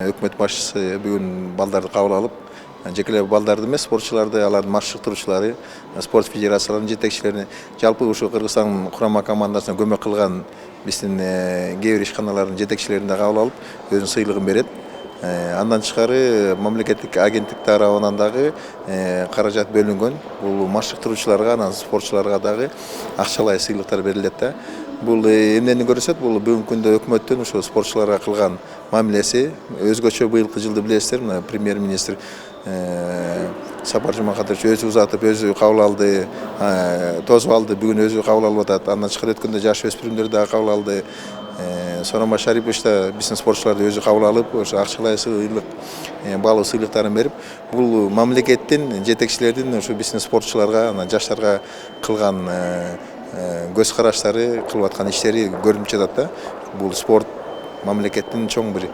Өкмөт башчысы бүгүн балдарды кабыл алып, жеке эле балдарды эмес, спортчуларды, алардын машыктыруучулары, спорт федерацияларынын жетекчилерини, жалпы ушу Кыргызстан курама командасына көмөк кылган биздин кээ бир ишканалардын жетекчилерин да кабыл алып, өзүнүн сыйлыгын берет. Андан тышкары мамлекеттик агенттик тарабынан дагы каражат бөлүнгөн. Бул машыктыруучуларга, анан спортчуларга дагы акчалай сыйлыктар берилет да. Бул эмнени көрсөтөт? Бул бүгүнкү күндө өкмөттүн ошо спортчуларга кылган мамилеси өзгөчө. Быйылкы жылды билесиздер, мына премьер-министр Сапар Жумакатович өзү узатып, өзү кабыл алды, тосуп алды, бүгүн өзү кабыл алып атат. Андан тышкары өткөндө жаш өспүрүмдөр дагы кабыл алды. Сооронбай Шарипович да биздин спортчуларды өзү кабыл алып, ошо акчалай сыйлык, баалуу сыйлыктарын берип, бул мамлекеттин, жетекчилердин ошо биздин спортчуларга, анан жаштарга кылган көз караштары, кылып аткан иштери көрүнүп жатат да. Бул спорт мамлекеттин чоң бир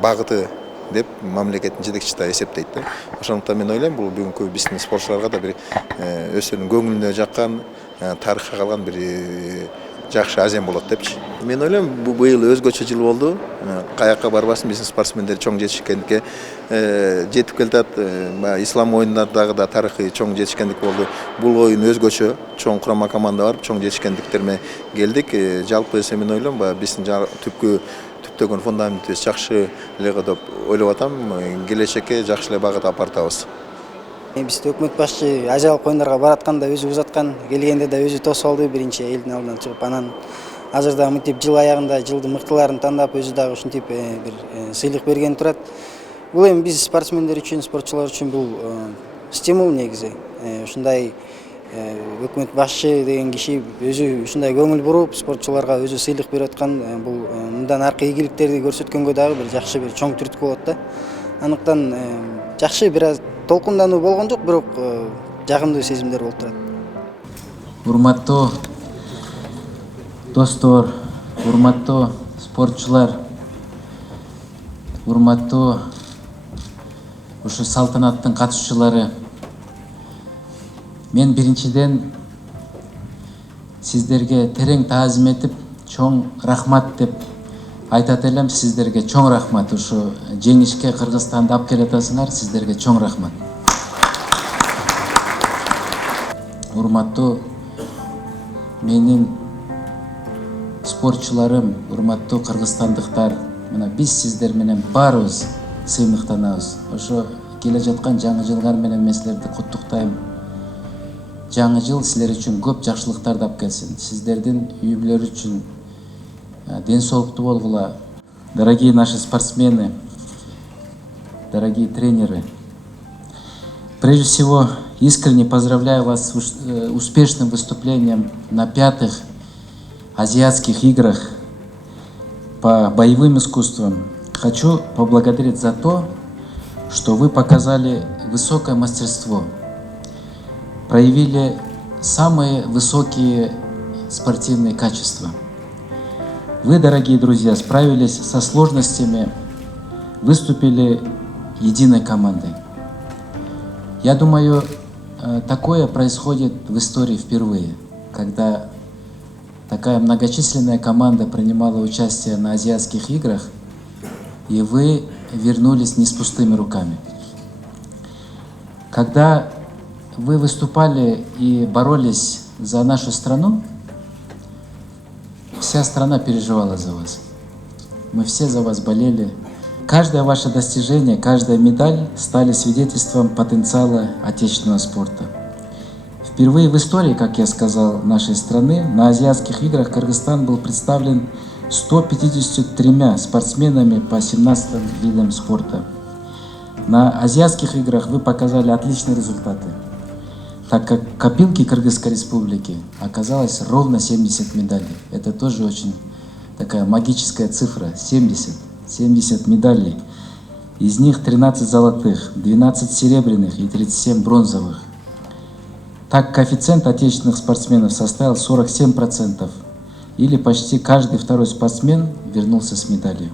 багыты деп мамлекеттин жетекчиси да эсептейт да. Ошондуктан мен ойлойм, бул бүгүнкү биздин спортчуларга да бир өздөрүнүн көңүлүнө жаккан, тарыхка калган бир жакшы азем болот депчи. Мен ойлойм, бул быйыл өзгөчө жыл болду. Каякка барбасын, биздин спортсмендер чоң жетишкендикке жетип келатат. Ислам оюнунда дагы да тарыхый чоң жетишкендик болду. Бул оюн өзгөчө, чоң курама команда барып, чоң жетишкендиктер менен келдик. Жалпы мен ойлойм, биздин түптөгөн фундаментибиз жакшы эле деп ойлоп атам. Келечекке жакшы эле багыт алып бартабыз. Бизде өкмөт башчы Азиялык оюндарга баратканда өзү узаткан, келгенде да өзү тосуп алды, биринчи элдин алдына чыгып, анан азырда мынтип жыл аягында жылдын мыктыларын тандап, өзү дагы ушинтип бир сыйлык берген турат. Бул эми биз спортсмендер үчүн, спортчулар үчүн бул стимул негизи. Ушундай өкмөт башчы деген киши өзү ушундай көңүл буруп, спортчуларга өзү сыйлык берип аткан, бул мындан аркы ийгиликтерди көрсөткөнгө дагы бир жакшы, бир чоң түрткү болот да. Андыктан жакшы, бир аз толкундануу болгон жок, бирок жагымдуу сезимдер болуп турат. Урматтуу достор, урматтуу спортчулар, урматтуу ушу салтанаттын катышуучулары. Мен биринчиден сиздерге терең таазим этип, чоң рахмат деп айтат элем. Сиздерге чоң рахмат. Ушу жеңишке Кыргызстанды алып келатасыңар, сиздерге чоң рахмат. Урматтуу менин спортчуларым, урматтуу кыргызстандыктар, мына биз сиздер менен баарыбыз сыймыктанабыз. Ошо келе жаткан жаңы жылга менен мен силерди куттуктайм. Жаңы жыл силер үчүн көп жакшылыктарды алып келсин. Сиздердин үй бүлөлөр үчүн ден соолуктуу болгула. Дорогие наши спортсмены, дорогие тренеры, прежде всего искренне поздравляю вас с успешным выступлением на 5-х азиатских играх по боевым искусствам. Хочу поблагодарить за то, что вы показали высокое мастерство, проявили самые высокие спортивные качества. Вы, дорогие друзья, справились со сложностями, выступили единой командой. Я думаю, такое происходит в истории впервые, когда такая многочисленная команда принимала участие на азиатских играх, и вы вернулись не с пустыми руками. Когда вы выступали и боролись за нашу страну, вся страна переживала за вас. Мы все за вас болели. Каждое ваше достижение, каждая медаль стали свидетельством потенциала отечественного спорта. Впервые в истории, как я сказал, нашей страны на азиатских играх Кыргызстан был представлен 153 спортсменами по 17 видам спорта. На азиатских играх вы показали отличные результаты, так как в копилке Кыргызской республики оказалось ровно 70 медалей. Это тоже очень такая магическая цифра. 70 медалей. Из них 13 золотых, 12 серебряных и 37 бронзовых. Так коэффициент отечественных спортсменов составил 47%, или почти каждый второй спортсмен вернулся с медалью.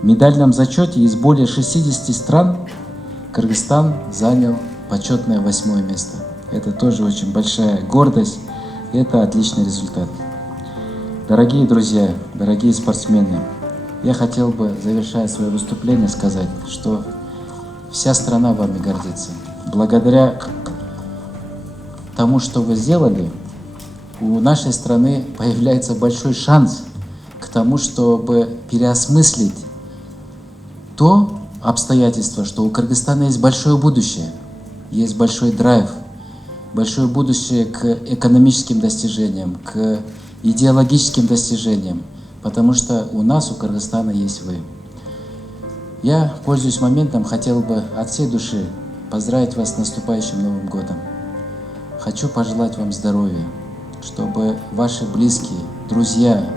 В медальном зачете из более 60 стран Кыргызстан занял почетное 8-е место. Это тоже очень большая гордость, и это отличный результат. Дорогие друзья, дорогие спортсмены, Я хотел бы, завершая свое выступление, сказать, что вся страна вами гордится. Благодаря тому, что вы сделали, у нашей страны появляется большой шанс к тому, чтобы переосмыслить то обстоятельство, что у Кыргызстана есть большое будущее, есть большой драйв, большое будущее к экономическим достижениям, к идеологическим достижениям, потому что у нас, у Кыргызстана, есть вы. Я, пользуясь моментом, хотел бы от всей души поздравить вас с наступающим Новым годом. Хочу пожелать вам здоровья, чтобы ваши близкие, друзья,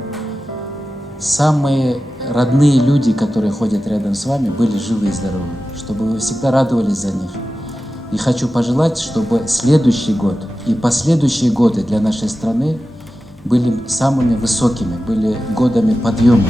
самые родные люди, которые ходят рядом с вами, были живы и здоровы, чтобы вы всегда радовались за них. И хочу пожелать, чтобы следующий год и последующие годы для нашей страны были самыми высокими, были годами подъема.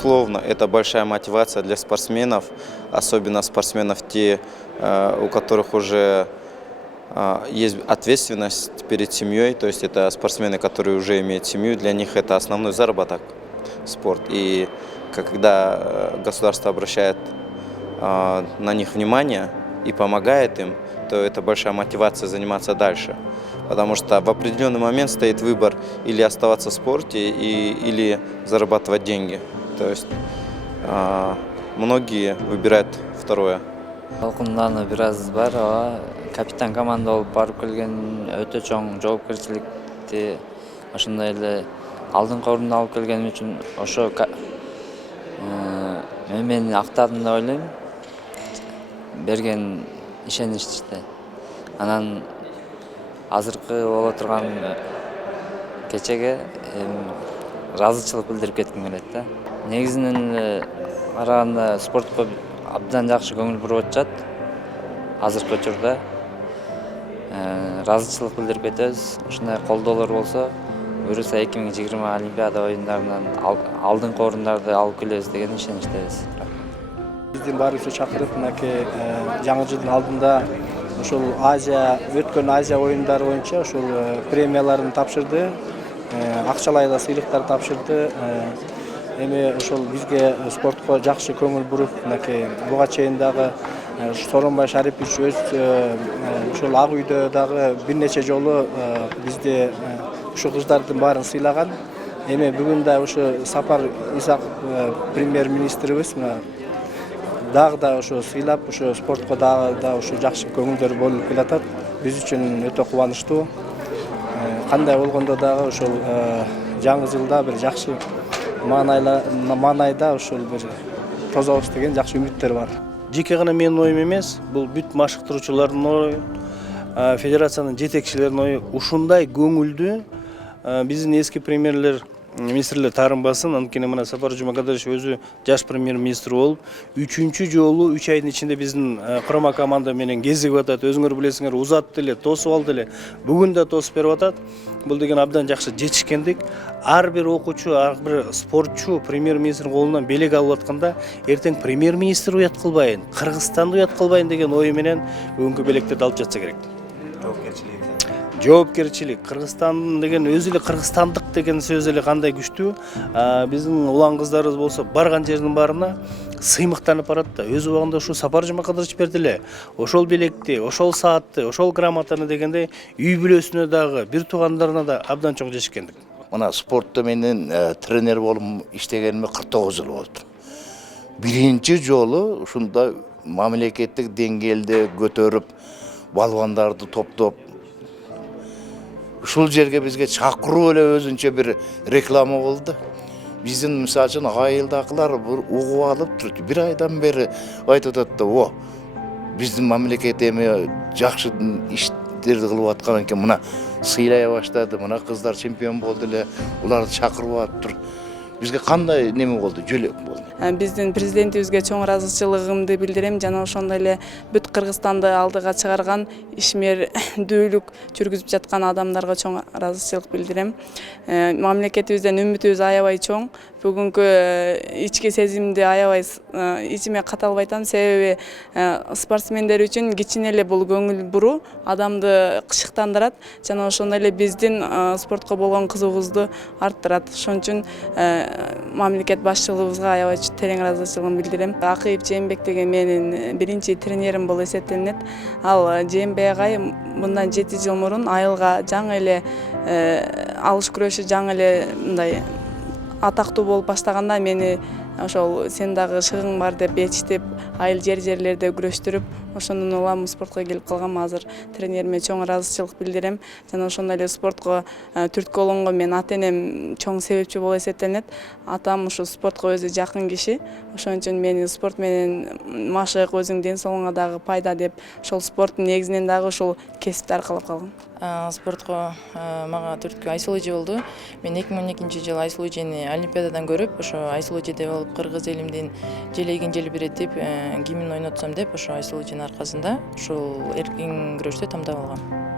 безусловно, это большая мотивация для спортсменов, особенно спортсменов у которых уже есть ответственность перед семьей, то есть это спортсмены, которые уже имеют семью, для них это основной заработок спорт. И когда государство обращает на них внимание и помогает им, то это большая мотивация заниматься дальше. Потому что в определенный момент стоит выбор или оставаться в спорте, или зарабатывать деньги. То есть многие выбирают второе. Толкундан бир аз бар, капитан команда болуп барып келген, өтө чоң жоопкерчиликти ошондой эле алдыңкы орунду алып келгеним үчүн ошо мени актадым деп ойлойм. Берген ишеничти. Анан азыркы боло турган кечеге ыраазычылык билдирип кетким келет да. Негизинен караганда спортко абдан жакшы көңүл буруп атышат. Азыркы учурда ыраазычылык билдирип кетебиз. Ушундай колдоолор болсо, буюрса 2020 Олимпиада оюндарынан алдыңкы орундарды алып келебиз деген ишеничтебиз. Биздин баарыбызды чакырып, мынакей жаңы жылдын алдында ошол өткөн Азия оюндары боюнча ошол премияларын тапшырды, акчалай да сыйлыктар тапшырды. Эми ошол бизге спортко жакшы көңүл буруп, мынакей буга чейин дагы Сооронбай Шарипович ошол Ак үйдө дагы бир нече жолу бизди ушу кыздардын баарын сыйлаган. Эми бүгүн да ушу Сапар Исаков премьер-министрибиз дагы да ошо сыйлап, ошо спортко дагы да ошо жакшы көңүлдөр болуп келатат. Биз үчүн өтө кубанычтуу. Кандай болгондо дагы ошол жаңы жылда бир жакшы маанайда ошол бир тозобуз деген жакшы үмүттөр бар. Жеке гана менин оюм эмес, бул бүт машыктыруучулардын ою, федерациянын жетекчилеринин ою. Ушундай көңүлдү биздин эски министрлер таарынбасын. Анткени мына Сапар Жумакадырович өзү жаш премьер-министр болуп, 3-чү жолу 3 айдын ичинде биздин курама команда менен кезигип атат. Өзүңөр билесиңер, узатты эле, тосуп алды эле. Бүгүн да тосуп берип атат. Бул деген абдан жакшы жетишкендик. Ар бир окуучу, ар бир спортчу премьер-министрдин колунан белек алып атканда, эртең премьер-министр уят кылбайын, Кыргызстанды уят кылбайын деген ой менен бүгүнкү белектерди алып жатса керек. Жоопкерчилик, Кыргызстан деген өзү эле кыргызстандык деген сөз эле кандай күчтүү. Биздин улан кыздарыбыз болсо барган жердин баарына сыймыктанып барат да. Өз убагында ушу Сапар Жумакадырович берди эле. Ошол белекти, ошол саатты, ошол грамотаны дегенде үй бүлөсүнө дагы, бир туугандарына да абдан чоң жетишкендик. Мына спортто менин тренер болуп иштегениме 49 жыл болду. Биринчи жолу ушундай мамлекеттик деңгээлде көтөрүп, балбандарды топтоп ушул жерге бизге чакыруу эле өзүнчө бир реклама болду. Биздин мисалы үчүн айылдакылар угуп алып турду. Бир айдан бери айтып атат да, биздин мамлекет эми жакшы иштерди кылып аткан экен, мына сыйлай баштады, мына кыздар чемпион болду эле, уларды чакырып атыптыр. Бизге кандай неме болду, жөлөк болду. Биздин президентибизге чоң ыраазычылыгымды билдирем жана ошондой эле бүт Кыргызстанды алдыга чыгарган ишмердүүлүк жүргүзүп жаткан адамдарга чоң ыраазычылык билдирем. Мамлекетибизден үмүтүбүз аябай чоң. Бүгүнкү ички сезимди аябай ичиме каталып айтам, себеби спортсмендер үчүн кичине эле бул көңүл буруу адамды кышыктандырат жана ошондой эле биздин спортко болгон кызыгуубузду арттырат. Ошон үчүн мамлекет башчылыгыбызга аябай терең ыраазычылыгымды билдирем. Акыйып Жээнбек деген менин биринчи тренерим болуп эсептелинет. Ал Жээнбек агай мындан 7 жыл мурун айылга жаңы эле алыш күрөшү жаңы эле мындай атактуу болуп баштаганда мени ошол сен дагы шыгың бар деп ээрчитип, айыл жерлерде күрөштүрүп, ошондон улам спортко келип калгам. Азыр тренериме чоң ыраазычылык билдирем жана ошондой эле спортко түрткү болгонго мен ата-энем чоң себепчи болуп эсептелинет. Атам ушу спортко өзү жакын киши. Ошон үчүн мени спорт менен машык, өзүң ден соолугуңа дагы пайда деп, ошол спорттун негизинен дагы ушул кесипти аркалап калгам. Спортко мага түрткү Айсул эже болду. Мен 2012-жылы Айсул эжени Олимпиададан көрүп, ошо Айсул эжеде болуп кыргыз элимдин желегин желбиретип, гимн ойнотсом деп, ошо Айсул эженин аркасында ушул эркин күрөштү тамдап алгам.